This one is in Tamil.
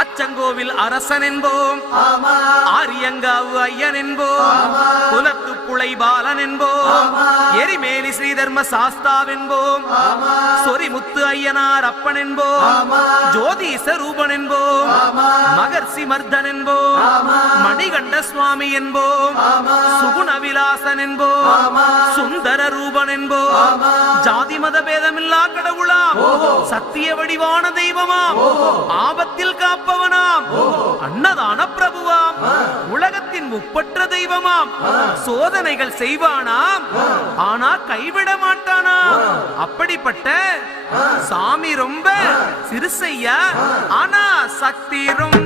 அச்சங்கோவில் அரசன் என்போம், ஆரியங்காவு ஐயன் என்போம், குலத்து புளை பாலன் என்போம், எரிமேலி ஸ்ரீதர்ம சாஸ்தாவென்போம், சொரிமுத்து ஐயனார் அப்பன் என்போம், ஜோதிச ரூபன் என்போம், மகர்ஷி மர்தன் என்போம், மணிகண்ட சுவாமி என்போம், சுகுணவிலாசன் என்போம், சுந்தர ரூபன் என்போம், ஜாதி மத பேதமில்லா கடவுளாம், சத்திய வடிவான தெய்வமாம், ஆபத்தில் காப்பவனாம், அன்னதான பிரபுவாம், உலகத்தின் முப்பற்ற தெய்வமாம், சோதனைகள் செய்வானாம் ஆனா கைவிட மாட்டானாம். அப்படிப்பட்ட சாமி ரொம்ப சிறுசையா ஆனா சக்தி ரொம்ப